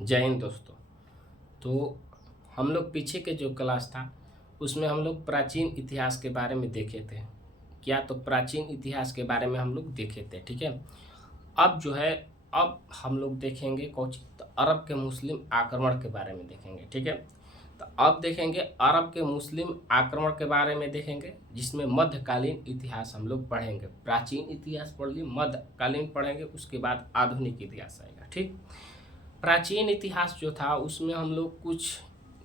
जय हिंद दोस्तों। तो हम लोग पीछे के जो क्लास था उसमें हम लोग प्राचीन इतिहास के बारे में देखे थे। क्या तो प्राचीन इतिहास के बारे में हम लोग देखे थे, ठीक है। अब जो है, अब हम लोग देखेंगे कुछ तो अरब के मुस्लिम आक्रमण के बारे में देखेंगे, ठीक है। तो अब देखेंगे अरब के मुस्लिम आक्रमण के बारे में देखेंगे, जिसमें मध्यकालीन इतिहास हम लोग पढ़ेंगे। प्राचीन इतिहास पढ़ लिए, मध्यकालीन पढ़ेंगे, उसके बाद आधुनिक इतिहास आएगा, ठीक। प्राचीन इतिहास जो था उसमें हम लोग कुछ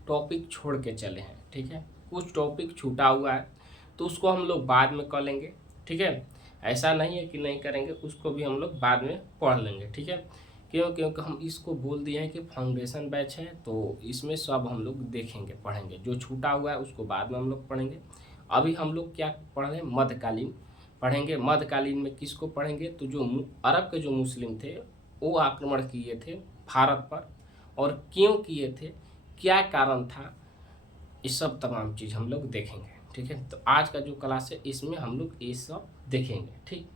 टॉपिक छोड़ के चले हैं, ठीक है। कुछ टॉपिक छूटा हुआ है तो उसको हम लोग बाद में कर लेंगे, ठीक है। ऐसा नहीं है कि नहीं करेंगे, उसको भी हम लोग बाद में पढ़ लेंगे, ठीक है। क्योंकि हम इसको बोल दिए हैं कि फाउंडेशन बैच है, तो इसमें सब हम लोग देखेंगे, पढ़ेंगे। जो छूटा हुआ है उसको बाद में हम लोग पढ़ेंगे। अभी हम लोग क्या पढ़ रहे हैं, मध्यकालीन पढ़ेंगे। मध्यकालीन में किसको पढ़ेंगे, तो जो अरब के जो मुस्लिम थे वो आक्रमण किए थे भारत पर, और क्यों किए थे, क्या कारण था, ये सब तमाम चीज़ हम लोग देखेंगे, ठीक है। तो आज का जो क्लास है इसमें हम लोग ये सब देखेंगे, ठीक।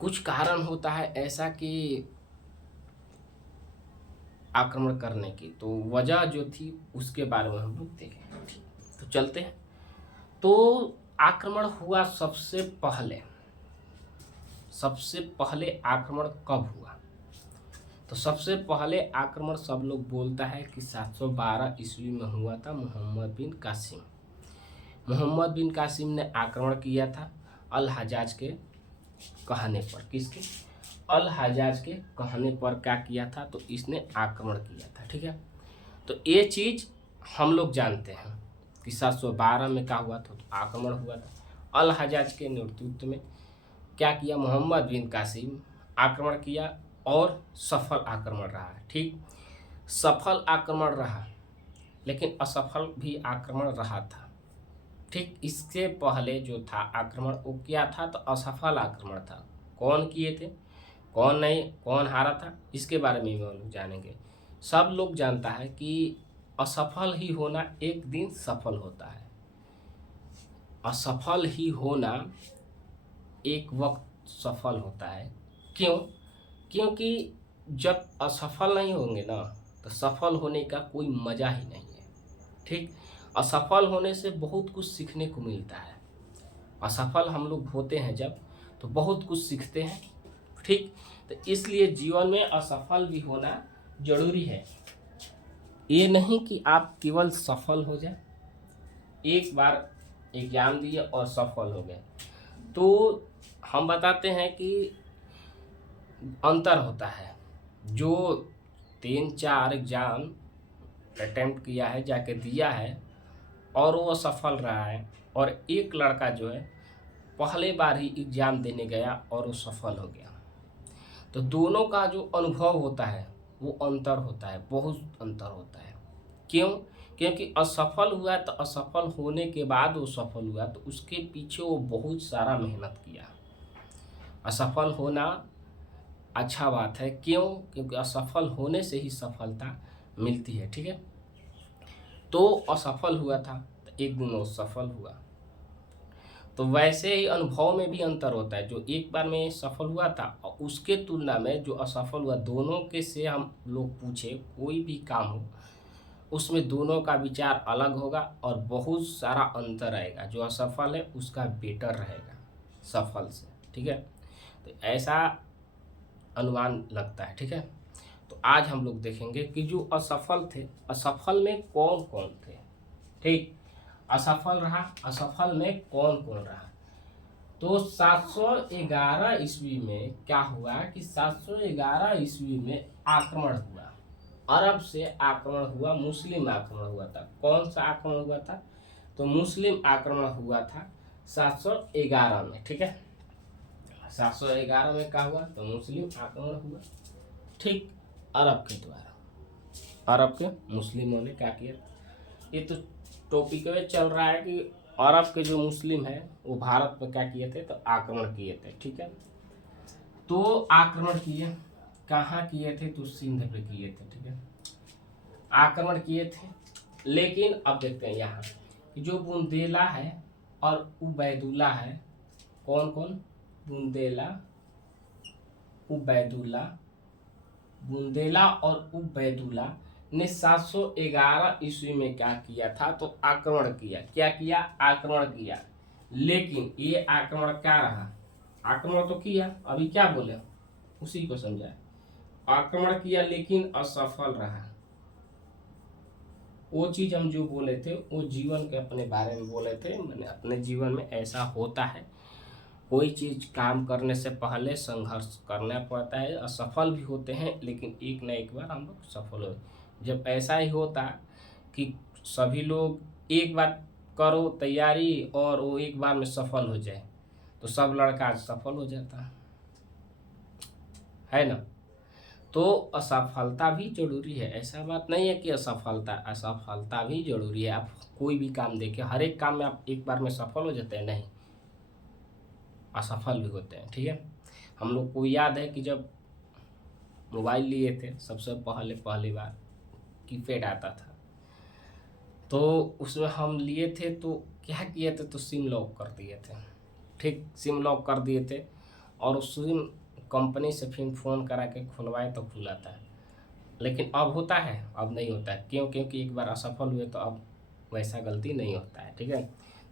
कुछ कारण होता है ऐसा कि आक्रमण करने की, तो वजह जो थी उसके बारे में हम लोग देखेंगे, ठीक। तो चलते हैं। तो आक्रमण हुआ सबसे पहले आक्रमण कब हुआ, तो सबसे पहले आक्रमण सब लोग बोलता है कि 712 ईस्वी में हुआ था। मोहम्मद बिन कासिम ने आक्रमण किया था अल हजाज के कहने पर। किसके? अल हजाज के कहने पर क्या किया था, तो इसने आक्रमण किया था, ठीक है। तो ये चीज़ हम लोग जानते हैं कि 712 में क्या हुआ था, तो आक्रमण हुआ था। अल हजाज के नेतृत्व में क्या किया, मोहम्मद बिन कासिम आक्रमण किया, और सफल आक्रमण रहा, ठीक। सफल आक्रमण रहा, लेकिन असफल भी आक्रमण रहा था, ठीक। इससे पहले जो था आक्रमण वो क्या था, तो असफल आक्रमण था। कौन किए थे, कौन नहीं, कौन हारा था, इसके बारे में भी हम लोग जानेंगे। सब लोग जानता है कि असफल ही होना एक दिन सफल होता है। असफल ही होना एक वक्त सफल होता है। क्यों? क्योंकि जब असफल नहीं होंगे ना, तो सफल होने का कोई मज़ा ही नहीं है, ठीक। असफल होने से बहुत कुछ सीखने को मिलता है। असफल हम लोग होते हैं जब, तो बहुत कुछ सीखते हैं, ठीक। तो इसलिए जीवन में असफल भी होना जरूरी है। ये नहीं कि आप केवल सफल हो जाए, एक बार एग्जाम दिए और सफल हो गए। तो हम बताते हैं कि अंतर होता है। जो 3-4 एग्ज़ाम अटेम्प्ट किया है, जाके दिया है, और वो सफल रहा है, और एक लड़का जो है पहले बार ही एग्ज़ाम देने गया और वो सफल हो गया, तो दोनों का जो अनुभव होता है वो अंतर होता है, बहुत अंतर होता है। क्यों? क्योंकि असफल हुआ तो असफल होने के बाद वो सफल हुआ, तो उसके पीछे वो बहुत सारा मेहनत किया। असफल होना अच्छा बात है, क्यों? क्योंकि असफल होने से ही सफलता मिलती है, ठीक है। तो असफल हुआ था तो एक दिन वो सफल हुआ। तो वैसे ही अनुभव में भी अंतर होता है। जो एक बार में सफल हुआ था और उसके तुलना में जो असफल हुआ, दोनों के से हम लोग पूछे कोई भी काम हो, उसमें दोनों का विचार अलग होगा और बहुत सारा अंतर आएगा। जो असफल है उसका बेटर रहेगा सफल से, ठीक है। तो ऐसा अनुमान लगता है, ठीक है। तो आज हम लोग देखेंगे कि जो असफल थे, असफल में कौन कौन थे, ठीक। असफल रहा, असफल में कौन कौन रहा। तो 711 ईस्वी में क्या हुआ कि 711 ईस्वी में आक्रमण हुआ, अरब से आक्रमण हुआ, मुस्लिम आक्रमण हुआ था। कौन सा आक्रमण हुआ था, तो मुस्लिम आक्रमण हुआ था 711 में, ठीक है। 711 में क्या हुआ, तो मुस्लिम आक्रमण हुआ, ठीक, अरब के द्वारा। अरब के मुस्लिमों ने क्या किया, ये तो टॉपिक में चल रहा है कि अरब के जो मुस्लिम हैं वो भारत पर क्या किए थे, तो आक्रमण किए थे, ठीक है। तो आक्रमण किए, कहाँ किए थे, तो सिंध पे किए थे, ठीक है। आक्रमण किए थे, लेकिन अब देखते हैं यहाँ कि जो बुंदेला है और उबैदुल्ला है, कौन कौन, बुंदेला, उबैदुल्ला बुंदेला और उबैदुल्ला ने 711 ईस्वी में क्या किया था, तो आक्रमण किया। क्या किया? आक्रमण किया। लेकिन ये आक्रमण क्या रहा? आक्रमण तो किया, अभी क्या बोले उसी को समझाए। आक्रमण किया लेकिन असफल रहा। वो चीज हम जो बोले थे वो जीवन के अपने बारे में बोले थे, मैंने अपने जीवन में ऐसा होता है, कोई चीज काम करने से पहले संघर्ष करना पड़ता है, असफल भी होते हैं लेकिन एक न एक बार हम लोग सफल हो। जब ऐसा ही होता कि सभी लोग एक बार करो तैयारी और वो एक बार में सफल हो जाए तो सब लड़का सफल हो जाता है ना। तो असफलता भी जरूरी है, ऐसा बात नहीं है कि असफलता भी जरूरी है। आप कोई भी काम देखिए, हर एक काम में आप एक बार में सफल हो जाते हैं नहीं, असफल भी होते हैं। ठीक है, हम लोग को याद है कि जब मोबाइल लिए थे सबसे पहली बार कीपैड आता था, तो उसमें हम लिए थे तो क्या किए थे, तो सिम लॉक कर दिए थे। ठीक, सिम लॉक कर दिए थे और उस सिम कंपनी से फिर फ़ोन करा के खुलवाए तो खुला था। लेकिन अब होता है? अब नहीं होता है। क्यों? क्योंकि एक बार असफल हुए तो अब वैसा गलती नहीं होता है। ठीक है,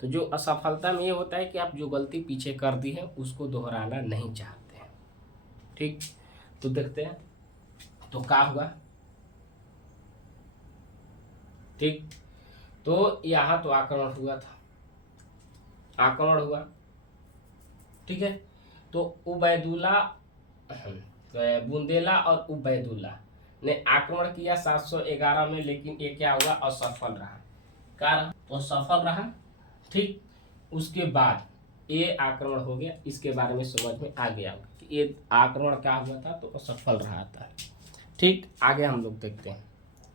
तो जो असफलता में ये होता है कि आप जो गलती पीछे कर दी है उसको दोहराना नहीं चाहते हैं। ठीक, तो देखते हैं तो क्या हुआ। ठीक, तो यहाँ तो आक्रमण हुआ था, आक्रमण हुआ। ठीक है, तो उबैदुल्ला बुंदेला और उबैदुल्ला ने आक्रमण किया 711 में, लेकिन ये क्या हुआ? असफल रहा। क्या रहा? तो असफल रहा। ठीक, उसके बाद ये आक्रमण हो गया, इसके बारे में समझ में आ गया कि ये आक्रमण क्या हुआ था, तो असफल रहा था। ठीक, आगे हम लोग देखते हैं,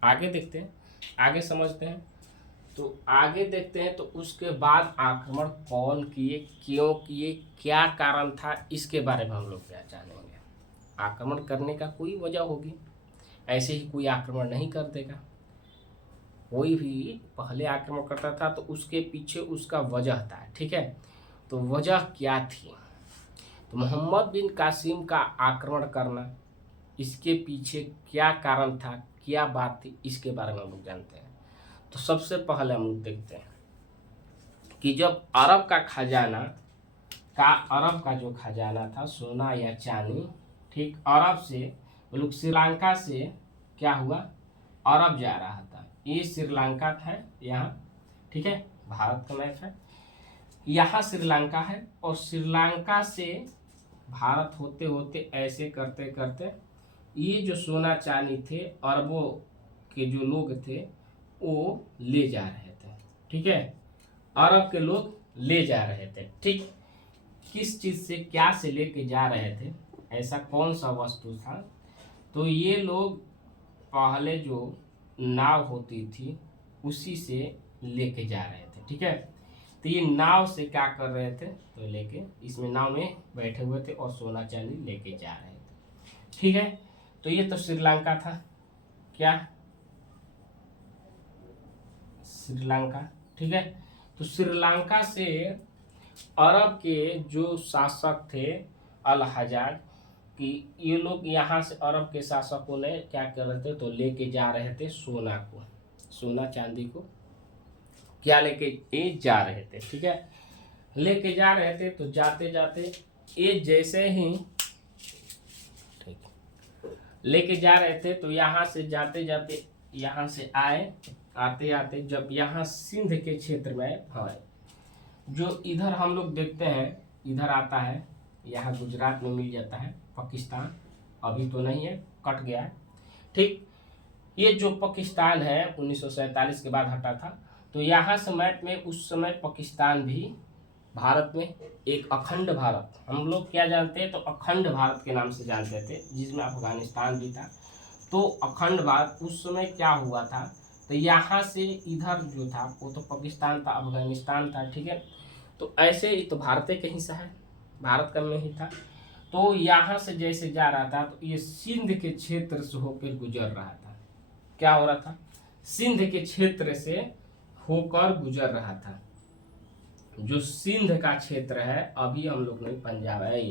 आगे देखते हैं, आगे समझते हैं। तो आगे देखते हैं तो उसके बाद आक्रमण कौन किए, क्यों किए, क्या कारण था, इसके बारे में हम लोग क्या जानेंगे। आक्रमण करने का कोई वजह होगी, ऐसे ही कोई आक्रमण नहीं कर देगा। कोई भी पहले आक्रमण करता था तो उसके पीछे उसका वजह था। ठीक है, तो वजह क्या थी? तो मोहम्मद बिन कासिम का आक्रमण करना, इसके पीछे क्या कारण था, क्या बात थी, इसके बारे में हम लोग जानते हैं। तो सबसे पहले हम लोग देखते हैं कि जब अरब का जो खजाना था, सोना या चांदी, ठीक, अरब से वो लोग श्रीलंका से क्या हुआ, अरब जा रहा था। ये श्रीलंका था यहाँ। ठीक है, भारत का मैप है, यहाँ श्रीलंका है और श्रीलंका से भारत होते होते ऐसे करते करते ये जो सोना चांदी थे अरबों के जो लोग थे वो ले जा रहे थे। ठीक है, अरब के लोग ले जा रहे थे। ठीक, किस चीज़ से, क्या से लेके जा रहे थे, ऐसा कौन सा वस्तु था? तो ये लोग पहले जो नाव होती थी उसी से लेके जा रहे थे। ठीक है, तो ये नाव से क्या कर रहे थे, तो लेके इसमें नाव में बैठे हुए थे और सोना चांदी लेके जा रहे थे। ठीक है, तो ये तो श्रीलंका था। क्या? श्रीलंका। ठीक है, तो श्रीलंका से अरब के जो शासक थे अल हजाज कि ये लोग यहाँ से अरब के शासकों ने क्या कर रहे थे, तो लेके जा रहे थे सोना को, सोना चांदी को क्या लेके ये जा रहे थे। ठीक है, लेके जा रहे थे, तो जाते जाते ये जैसे ही ठीक लेके जा रहे थे तो यहाँ से जाते जाते यहाँ से आए, आते आते जब यहाँ सिंध के क्षेत्र में आए, जो इधर हम लोग देखते हैं इधर आता है, यहाँ गुजरात में मिल जाता है, पाकिस्तान अभी तो नहीं है, कट गया है। ठीक, ये जो पाकिस्तान है 1947 के बाद हटा था, तो यहाँ से मैप में उस समय पाकिस्तान भी भारत में एक अखंड भारत, हम लोग क्या जानते हैं, तो अखंड भारत के नाम से जानते थे, जिसमें अफगानिस्तान भी था। तो अखंड भारत उस समय क्या हुआ था, तो यहाँ से इधर जो था वो तो पाकिस्तान था, अफगानिस्तान था। ठीक है, तो ऐसे ही तो भारत के हिस्सा है, भारत का में ही था। तो यहाँ से जैसे जा रहा था तो ये सिंध के क्षेत्र से होकर गुजर रहा था। क्या हो रहा था? सिंध के क्षेत्र से होकर गुजर रहा था। जो सिंध का क्षेत्र है, अभी हम लोग नहीं, पंजाब है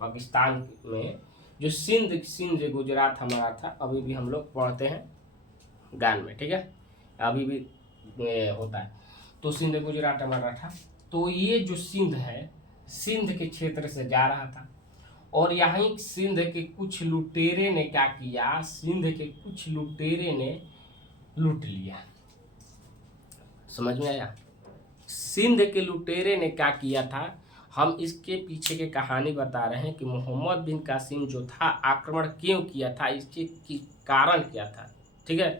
पाकिस्तान में जो सिंध सिंध गुजरात हमारा था, अभी भी हम लोग पढ़ते हैं गान में, ठीक है, अभी भी होता है। तो सिंध गुजरात हमारा था। तो ये जो सिंध है, सिंध के क्षेत्र से जा रहा था, और यहाँ सिंध के कुछ लुटेरे ने क्या किया, सिंध के कुछ लुटेरे ने लूट लिया। समझ में आया? सिंध के लुटेरे ने क्या किया था, हम इसके पीछे की कहानी बता रहे हैं कि मोहम्मद बिन कासिम जो था आक्रमण क्यों किया था, इसके कारण क्या था, ठीक है।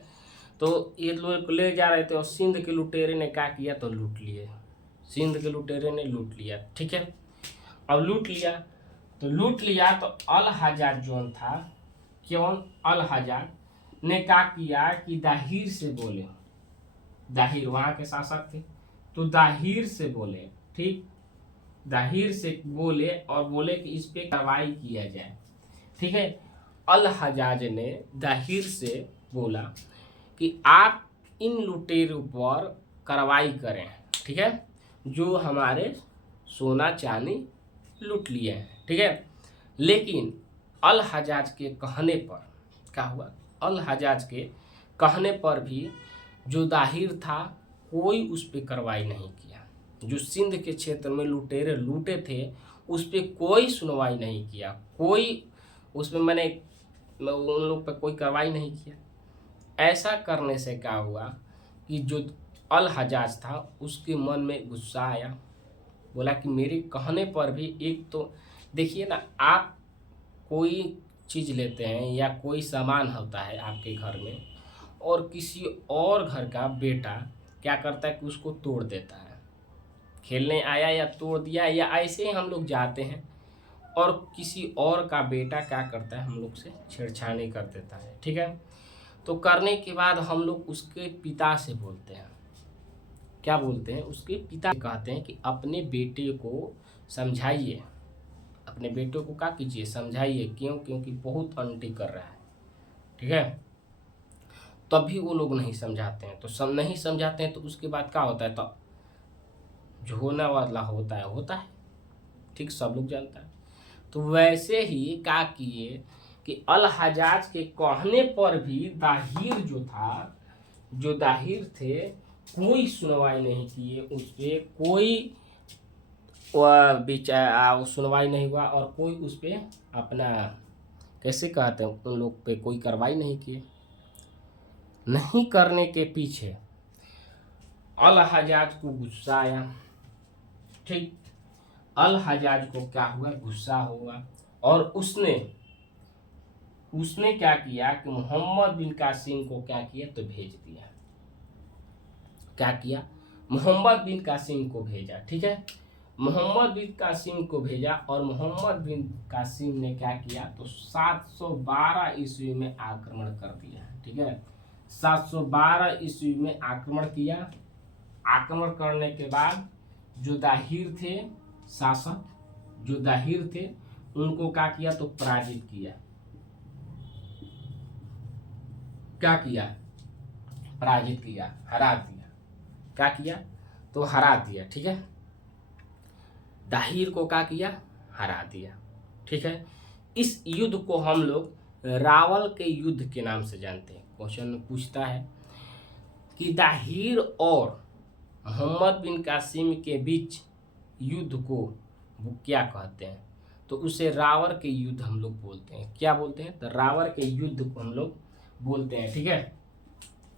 तो ये लोग ले जा रहे थे और सिंध के लुटेरे ने क्या किया, तो लूट लिए। सिंध के लुटेरे ने लूट लिया, ठीक है। अब लूट लिया तो अल हजाज जो था, क्यों अल हजाज ने क्या किया कि दाहिर से बोले, दाहिर वहाँ के शासक थे, तो दाहिर से बोले, ठीक, दाहिर से बोले और बोले कि इस पे कार्रवाई किया जाए, ठीक है। अल हजाज ने दाहिर से बोला कि आप इन लुटेरों पर कार्रवाई करें, ठीक है, जो हमारे सोना चांदी लूट लिए हैं, ठीक है। लेकिन अल हजाज के कहने पर क्या हुआ, अल हजाज के कहने पर भी जो दाहिर था कोई उस पर कार्रवाई नहीं किया। जो सिंध के क्षेत्र में लुटेरे लूटे थे उस पर कोई सुनवाई नहीं किया, कोई उसमें मैंने उन लोग पर कोई कार्रवाई नहीं किया। ऐसा करने से क्या हुआ कि जो अल हजाज था उसके मन में गुस्सा आया, बोला कि मेरे कहने पर भी, एक तो देखिए ना, आप कोई चीज़ लेते हैं या कोई सामान होता है आपके घर में, और किसी और घर का बेटा क्या करता है कि उसको तोड़ देता है, खेलने आया या तोड़ दिया, या ऐसे ही हम लोग जाते हैं और किसी और का बेटा क्या करता है, हम लोग से छेड़छाड़ी कर देता है, ठीक है। तो करने के बाद हम लोग उसके पिता से बोलते हैं, क्या बोलते हैं, उसके पिता कहते हैं कि अपने बेटे को समझाइए, अपने बेटे को क्या कीजिए, समझाइए, क्यों, क्योंकि बहुत अनटी कर रहा है, ठीक है। तभी वो लोग नहीं समझाते हैं, तो नहीं समझाते हैं, तो उसके बाद क्या होता है, तो जो होने वाला होता है, ठीक, सब लोग जानता है। तो वैसे ही क्या किए कि अल हजाज के कहने पर भी दाहिर जो था, जो दाहिर थे, कोई सुनवाई नहीं किए, उस पर कोई सुनवाई नहीं हुआ, और कोई उस पर अपना कैसे कहते हैं, उन लोग पे कोई कार्रवाई नहीं किए। नहीं करने के पीछे अल हजाज को गुस्सा आया, ठीक, अल हजाज को क्या हुआ, गुस्सा हुआ, और उसने क्या किया कि मोहम्मद बिन कासिम को क्या किया, तो भेज दिया। क्या किया, मोहम्मद बिन कासिम को भेजा, ठीक है, मोहम्मद बिन कासिम को भेजा, और मोहम्मद बिन कासिम ने क्या किया, तो 712 ईस्वी में आक्रमण कर दिया, ठीक है। 712 ईस्वी में आक्रमण किया। आक्रमण करने के बाद जो दाहिर थे शासक, जो दाहिर थे, उनको क्या किया, तो पराजित किया। क्या किया, पराजित किया, हरा दिया। क्या किया, तो हरा दिया, ठीक है। दाहिर को क्या किया, हरा दिया, ठीक है। इस युद्ध को हम लोग रावल के युद्ध के नाम से जानते हैं। क्वेश्चन पूछता है कि दाहिर और मोहम्मद बिन कासिम के बीच युद्ध को वो क्या कहते हैं, तो उसे रावल के युद्ध हम लोग बोलते हैं। क्या बोलते हैं, तो रावल के युद्ध को हम लोग बोलते हैं, ठीक है।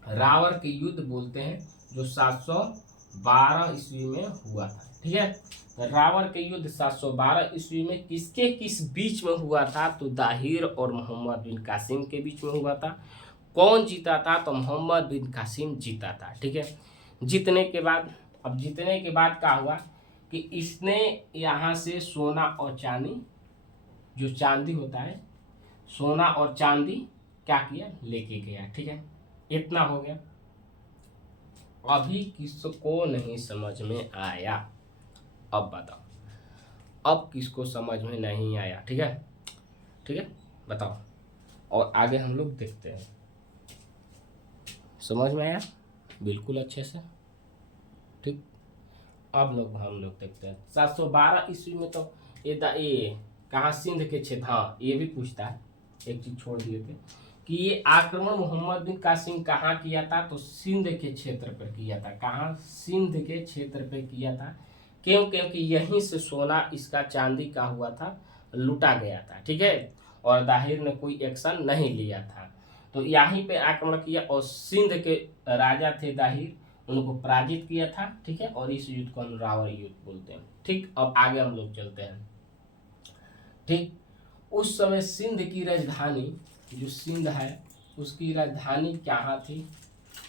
रावल के युद्ध बोलते हैं, जो 712 ईस्वी में हुआ था, ठीक है। तो रावल के युद्ध 712 ईस्वी में किसके किस बीच में हुआ था, तो दाहिर और मोहम्मद बिन कासिम के बीच में हुआ था। कौन जीता था, तो मोहम्मद बिन कासिम जीता था, ठीक है। जीतने के बाद, अब जीतने के बाद क्या हुआ कि इसने यहाँ से सोना और चांदी, जो चांदी होता है, सोना और चांदी क्या किया, लेके गया, ठीक है। इतना हो गया। अभी किसको नहीं समझ में आया, अब बताओ, अब किसको समझ में नहीं आया, ठीक है, ठीक है, बताओ, और आगे हम लोग देखते हैं। समझ में आया बिल्कुल अच्छे से, ठीक। अब लोग हम लोग देखते हैं 712 ईस्वी में, तो ये कहाँ, सिंध के क्षेत्र, हाँ ये भी पूछता है, एक चीज छोड़ दिए थे कि ये आक्रमण मोहम्मद बिन कासिम कहाँ किया था, तो सिंध के क्षेत्र पर किया था। कहाँ, सिंध के क्षेत्र पे किया था। क्यों, क्योंकि यहीं से सोना इसका चांदी का हुआ था, लूटा गया था, ठीक है, और दाहिर ने कोई एक्शन नहीं लिया था, तो यहीं पे आक्रमण किया और सिंध के राजा थे दाहिर, उनको पराजित किया था, ठीक है, और इस युद्ध को अनुरावर युद्ध बोलते हैं। ठीक, अब आगे हम लोग चलते हैं। ठीक, उस समय सिंध की राजधानी, जो सिंध है उसकी राजधानी कहाँ थी,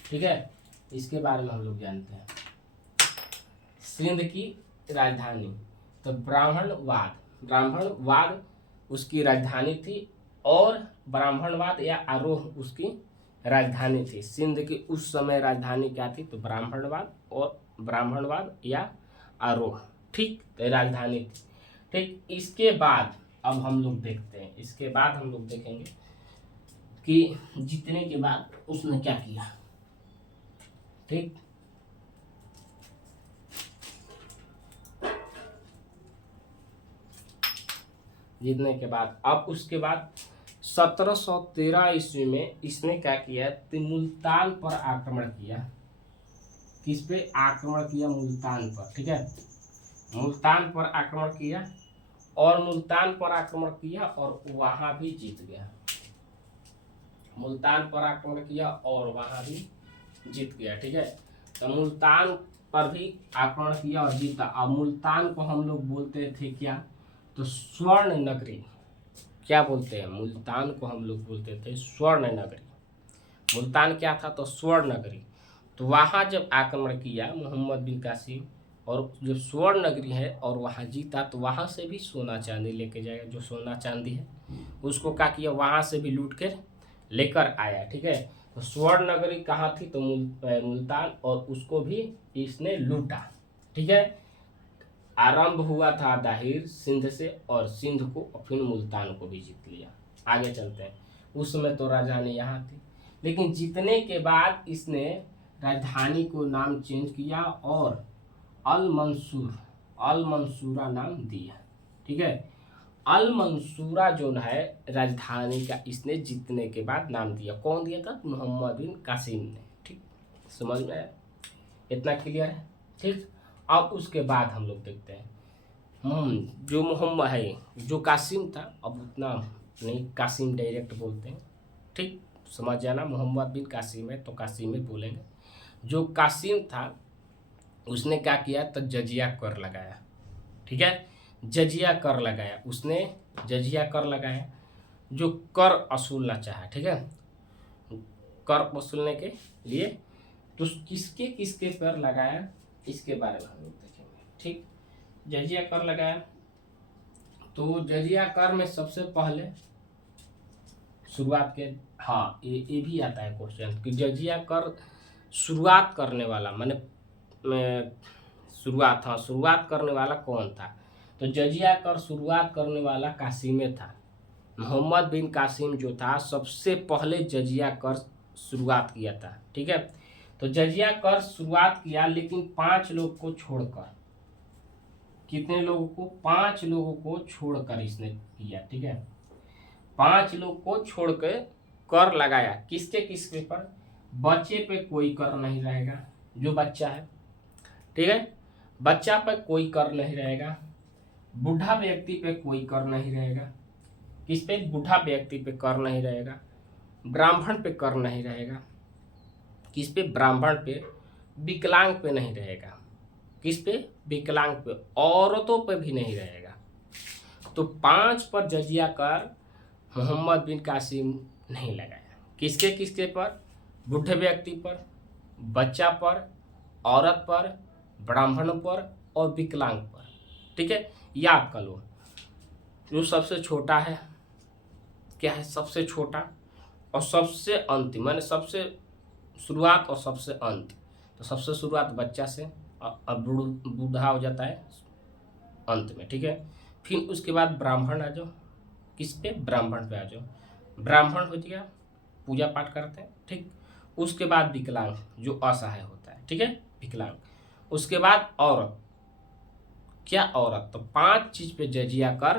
ठीक है, इसके बारे में हम लोग जानते हैं। सिंध की राजधानी, तो ब्राह्मणवाद उसकी राजधानी थी, और ब्राह्मणवाद या आरोह उसकी राजधानी थी। सिंध की उस समय राजधानी क्या थी, तो ब्राह्मणवाद या आरोह, ठीक, तो राजधानी थी। ठीक, इसके बाद अब हम लोग देखते हैं, इसके बाद हम लोग देखेंगे कि जीतने के बाद उसने क्या किया। ठीक, जीतने के बाद अब उसके बाद 1713 ईस्वी में इसने क्या किया, तो मुल्तान पर आक्रमण किया। किस पे आक्रमण किया, मुल्तान पर, ठीक है, मुल्तान पर आक्रमण किया, और मुल्तान पर आक्रमण किया और वहां भी जीत गया। मुल्तान पर आक्रमण किया और वहां भी जीत गया, ठीक है, तो मुल्तान पर भी आक्रमण किया और जीता। अब मुल्तान को हम लोग बोलते थे क्या, तो स्वर्ण नगरी। क्या बोलते हैं, मुल्तान को हम लोग बोलते थे स्वर्ण नगरी। मुल्तान क्या था, तो स्वर्ण नगरी। तो वहाँ जब आक्रमण किया मोहम्मद बिन कासिम, और जो स्वर्ण नगरी है और वहाँ जीता, तो वहाँ से भी सोना चांदी लेके जाएगा। जो सोना चांदी है उसको क्या किया, वहाँ से भी लूट कर लेकर आया, ठीक है। तो स्वर्ण नगरी कहाँ थी, तो मुल्तान, और उसको भी इसने लूटा, ठीक है। आरंभ हुआ था दाहिर सिंध से, और सिंध को और फिर मुल्तान को भी जीत लिया। आगे चलते हैं। उस समय तो राजधानी यहाँ थी, लेकिन जीतने के बाद इसने राजधानी को नाम चेंज किया और अल मंसूरा नाम दिया, ठीक है। अल मंसूरा जो है राजधानी का इसने जीतने के बाद नाम दिया। कौन दिया था, मोहम्मद बिन कासिम ने। ठीक, समझ में आया, इतना क्लियर है। ठीक, अब उसके बाद हम लोग देखते हैं जो मोहम्मद है, जो कासिम था, अब उतना नहीं, कासिम डायरेक्ट बोलते हैं। ठीक, समझ जाना, मोहम्मद बिन कासिम है तो कासिम ही बोलेंगे। जो कासिम था उसने क्या किया, तो जजिया कर लगाया, ठीक है, जजिया कर लगाया। उसने जजिया कर लगाया, जो कर वसूलना चाहा, ठीक है, कर वसूलने के लिए। तो किसके किसके पर लगाया, इसके बारे में हम लोग देखेंगे। ठीक, जजिया कर लगाया, तो जजिया कर में सबसे पहले शुरुआत के, हाँ ये भी आता है क्वेश्चन कि जजिया कर शुरुआत करने वाला, माने शुरुआत करने वाला कौन था, तो जजिया कर शुरुआत करने वाला कासिम था। मोहम्मद बिन कासिम जो था सबसे पहले जजिया कर शुरुआत किया था, ठीक है। तो जजिया कर शुरुआत किया, लेकिन 5 लोग को छोड़कर। कितने लोगों को, 5 लोगों को छोड़कर इसने किया, ठीक है। 5 लोग को छोड़ के कर लगाया। किसके किसके पर, बच्चे पे कोई कर नहीं रहेगा, जो बच्चा है, ठीक है, बच्चा पे कोई कर नहीं रहेगा। बूढ़ा व्यक्ति पे कोई कर नहीं रहेगा। किस पे, बूढ़ा व्यक्ति पे कर नहीं रहेगा। ब्राह्मण पे कर नहीं रहेगा। किस पे, ब्राह्मण पे। विकलांग पे नहीं रहेगा। किस पे, विकलांग पे। औरतों पे भी नहीं रहेगा। तो 5 पर जजिया कर मोहम्मद बिन कासिम नहीं लगाया। किसके किसके पर, बूढ़े व्यक्ति पर, बच्चा पर, औरत पर, ब्राह्मण पर और विकलांग पर, ठीक है। याद कर लो, जो सबसे छोटा है क्या है, सबसे छोटा और सबसे अंतिम, माने सबसे शुरुआत और सबसे अंत। तो सबसे शुरुआत बच्चा से, अब बूढ़ा हो जाता है अंत में, ठीक है। फिर उसके बाद ब्राह्मण आ जाओ। किस पे, ब्राह्मण पे आ जाओ। ब्राह्मण हो गया, पूजा पाठ करते हैं, ठीक। उसके बाद विकलांग, जो असहाय होता है, ठीक है, विकलांग। उसके बाद औरत, क्या, औरत। तो 5 चीज पे जजिया कर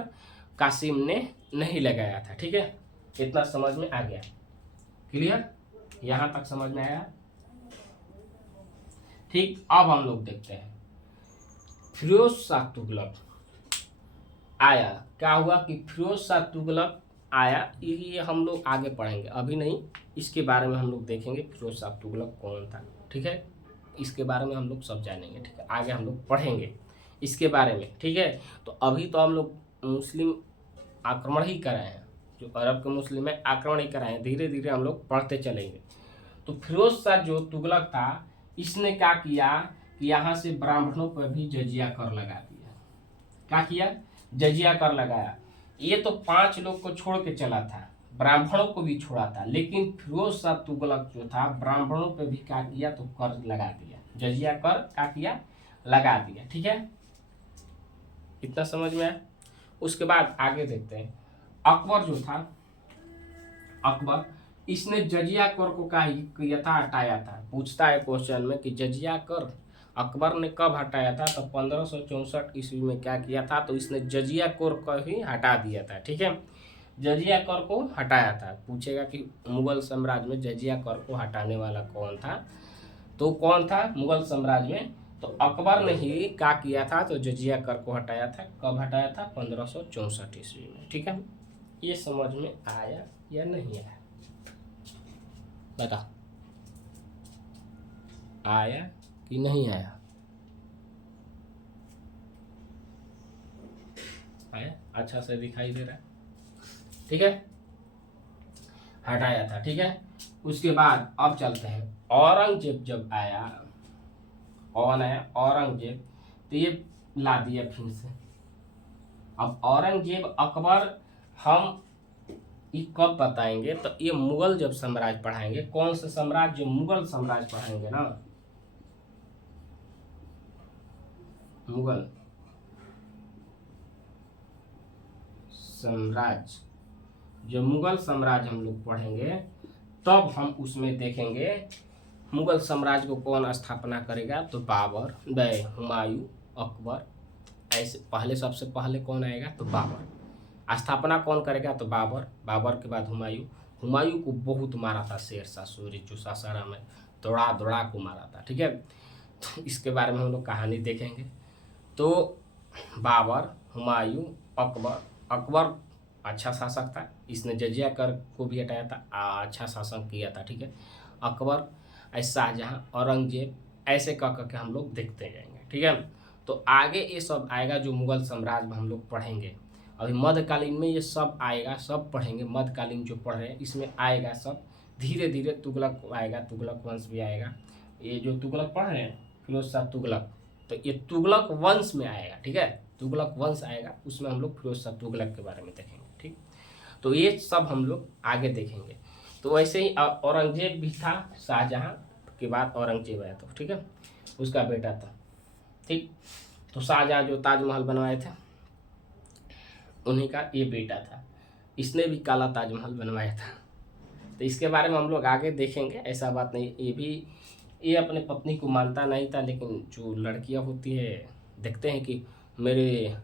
कासिम ने नहीं लगाया था। ठीक है, इतना समझ में आ गया? क्लियर? यहाँ तक समझ में आया? ठीक, अब हम लोग देखते हैं फिरोज शाह तुगलक आया। क्या हुआ कि फिरोज शाह तुगलक आया, ये हम लोग आगे पढ़ेंगे, अभी नहीं। इसके बारे में हम लोग देखेंगे फिरोज शाह तुगलक कौन था। ठीक है, इसके बारे में हम लोग सब जानेंगे। ठीक है, आगे हम लोग पढ़ेंगे इसके बारे में। ठीक है, तो अभी तो हम लोग मुस्लिम आक्रमण ही कराए हैं, जो अरब के मुस्लिम है आक्रमण ही कराए हैं। धीरे धीरे हम लोग पढ़ते चलेंगे। तो फिरोज शाह जो तुगलक था, इसने क्या किया कि यहाँ से ब्राह्मणों पर भी जजिया कर लगा दिया। क्या किया? जजिया कर लगाया। ये तो 5 लोग को छोड़ के चला था, ब्राह्मणों को भी छोड़ा था, लेकिन फिरोज शाह तुगलक जो था ब्राह्मणों पे भी क्या किया, तो कर लगा दिया, जजिया कर क्या किया, लगा दिया। ठीक है, इतना समझ में आया? उसके बाद आगे देखते हैं। अकबर जो था, अकबर, इसने जजिया कर को क्या किया था, हटाया था। पूछता है क्वेश्चन में कि जजिया कर अकबर ने कब हटाया था, तो 1564 ईस्वी में क्या किया था, तो इसने जजिया कर को ही हटा दिया था। ठीक है, जजिया कर को हटाया था। पूछेगा कि मुगल साम्राज्य में जजिया कर को हटाने वाला कौन था, तो कौन था मुगल साम्राज्य में, तो अकबर ने ही क्या किया था, तो जजिया कर को हटाया था। कब हटाया था? 1564 ईस्वी में। ठीक है, ये समझ में आया या नहीं आया, बता, आया कि नहीं आया? आया, अच्छा से दिखाई दे रहा है? ठीक है, हटाया था। ठीक है, उसके बाद अब चलते हैं। औरंगजेब जब आया, कौन आया? औरंगजेब, तो ये ला दिया फिर से। अब औरंगजेब, अकबर, हम ये कब बताएंगे, तो ये मुगल जब साम्राज्य पढ़ाएंगे। कौन सा साम्राज्य? मुगल साम्राज्य पढ़ाएंगे ना, मुगल साम्राज्य। जो मुगल साम्राज्य हम लोग पढ़ेंगे, तब हम उसमें देखेंगे मुगल साम्राज्य को कौन स्थापना करेगा, तो बाबर, हुमायूं, अकबर। ऐसे पहले, सबसे पहले कौन आएगा, तो बाबर। स्थापना कौन करेगा, तो बाबर। बाबर के बाद हुमायूं। हुमायूं को बहुत मारा था शेर शाह सूरी, जो सासाराम में दौड़ा दौड़ा को मारा था। ठीक है, तो इसके बारे में हम लोग कहानी देखेंगे। तो बाबर, हुमायूं, अकबर। अकबर अच्छा शासक था, इसने जजिया कर को भी हटाया था, अच्छा शासन किया था। ठीक है, अकबर, शाहजहां, औरंगजेब, ऐसे कह के हम लोग देखते जाएंगे। ठीक है, तो आगे ये सब आएगा जो मुगल साम्राज्य में हम लोग पढ़ेंगे। अभी मध्यकालीन में ये सब आएगा, सब पढ़ेंगे। मध्यकालीन जो पढ़ रहे हैं इसमें आएगा सब। धीरे धीरे तुगलक आएगा, तुगलक वंश भी आएगा। ये जो तुगलक पढ़ रहे हैं, फिरोज शाह तुगलक, तो ये तुगलक वंश में आएगा। ठीक है, तुगलक वंश आएगा, उसमें हम लोग फिरोज शाह तुगलक के बारे में देखेंगे। ठीक, तो ये सब हम लोग आगे देखेंगे। तो वैसे ही औरंगजेब भी था, शाहजहां के बाद औरंगजेब आया। तो ठीक है, उसका बेटा था। ठीक, तो शाहजहां जो ताजमहल बनवाए थे, उन्हीं का ये बेटा था। इसने भी काला ताजमहल बनवाया था। तो इसके बारे में हम लोग आगे देखेंगे, ऐसा बात नहीं। ये भी, ये अपने पत्नी को मानता नहीं था, लेकिन जो लड़कियां होती है, देखते हैं कि मेरे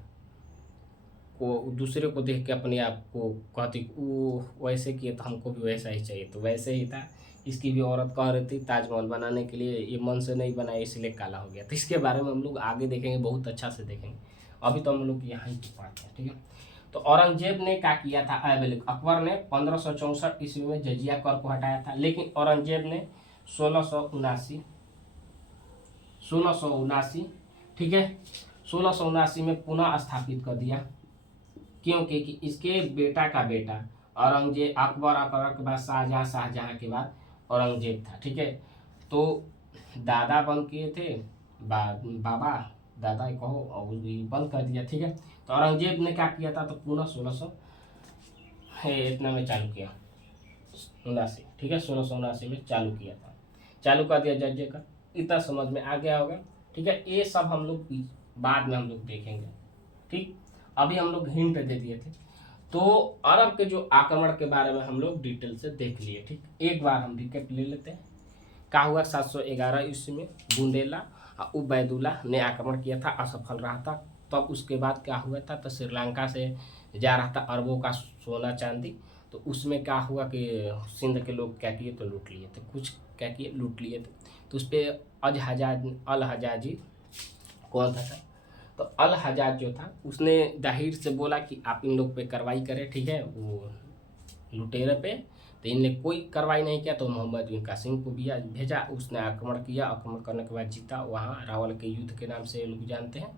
को दूसरे को देख के अपने आप को कहती, वो वैसे किए तो हमको भी वैसा ही चाहिए। तो वैसे ही था, इसकी भी औरत कह रही थी ताजमहल बनाने के लिए, ये मन से नहीं बनाया इसलिए काला हो गया। तो इसके बारे में हम लोग आगे देखेंगे, बहुत अच्छा से देखेंगे। अभी तो हम लोग यहाँ ही पढ़ते हैं। ठीक है, तो औरंगजेब ने क्या किया था, अकबर ने 1564 ईस्वी में जजिया कर को हटाया था, लेकिन औरंगजेब ने 1679, ठीक है, 1679 में पुनः स्थापित कर दिया। क्योंकि कि इसके बेटा का बेटा औरंगजेब, अकबर, अकबर के बाद शाहजहां, शाहजहां के बाद औरंगजेब था। ठीक है, तो दादा बंद किए थे, बाबा, दादा कहो, और बंद कर दिया। ठीक है, तो औरंगजेब ने क्या किया था, तो पुनः 1600 इतना में चालू किया, 79। ठीक है, 1679 में चालू किया था, चालू कर दिया जजिया का। इतना समझ में आ गया होगा। ठीक है, ये सब हम लोग बाद में हम लोग देखेंगे। ठीक, अभी हम लोग हिंट दे दिए थे। तो अरब के जो आक्रमण के बारे में हम लोग डिटेल से देख लिए। ठीक, एक बार हम रिकेप ले लेते हैं। क्या हुआ, 711 ईस्वी में बुंदेला और उबैदुल्ला ने आक्रमण किया था, असफल रहा था। तब उसके बाद क्या हुआ था, तो श्रीलंका से जा रहा था अरबों का सोना चांदी, तो उसमें क्या हुआ कि सिंध के लोग क्या किए, तो लूट लिए थे, कुछ क्या किए, लूट लिए थे। तो उस पर अल हजाजी कौन था, तो अल हजाज जो था उसने दाहिर से बोला कि आप इन लोग पे कार्रवाई करें, ठीक है, वो लुटेरे पे। तो इनने कोई कार्रवाई नहीं किया, तो मोहम्मद बिन कासिम को भी भेजा, उसने आक्रमण किया, आक्रमण करने के बाद जीता, वहाँ रावल के युद्ध के नाम से लोग जानते हैं,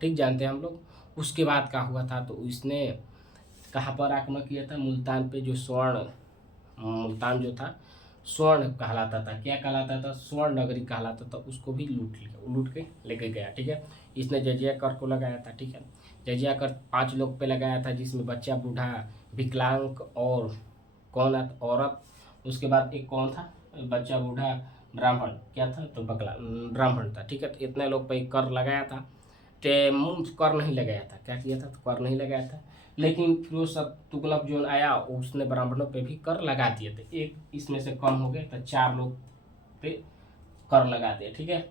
ठीक, जानते हैं हम लोग। उसके बाद क्या हुआ था, तो इसने कहाँ पर आक्रमण किया था, मुल्तान पे, जो स्वर्ण, मुल्तान जो था स्वर्ण कहलाता था, क्या कहलाता था, स्वर्ण नगरी कहलाता था, उसको भी लूट लिया, लूट के लेके गया, ठीक है। इसने जजिया कर को लगाया था, ठीक है, जजिया कर 5 लोग पे लगाया था, जिसमें बच्चा, बूढ़ा, विकलांग और कौन औरत, उसके बाद एक कौन था, बच्चा, बूढ़ा, ब्राह्मण, क्या था, तो बकला ब्राह्मण था, ठीक है। तो इतने लोग पे कर लगाया था, तैमूर कर नहीं लगाया था, क्या किया था, तो कर नहीं लगाया था। लेकिन फिरोज शाह तुगलक जो आया, उसने ब्राह्मणों पे भी कर लगा दिए थे, एक इसमें से कम हो गए, तो 4 लोग पे कर लगा दिया, ठीक है।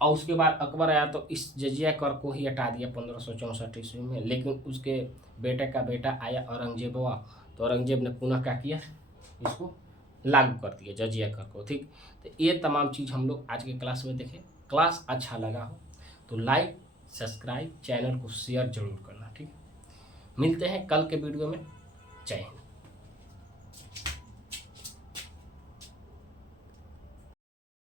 और उसके बाद अकबर आया, तो इस जजिया कर को ही हटा दिया 1564 ईस्वी में। लेकिन उसके बेटे का बेटा आया औरंगजेब हुआ, तो औरंगजेब ने पुनः क्या किया, इसको लागू कर दिया जजिया कर को, ठीक। तो ये तमाम चीज़ हम लोग आज के क्लास में देखें। क्लास अच्छा लगा हो तो लाइक, सब्सक्राइब, चैनल को शेयर जरूर करना, ठीक। मिलते हैं कल के वीडियो में। जय हिंद।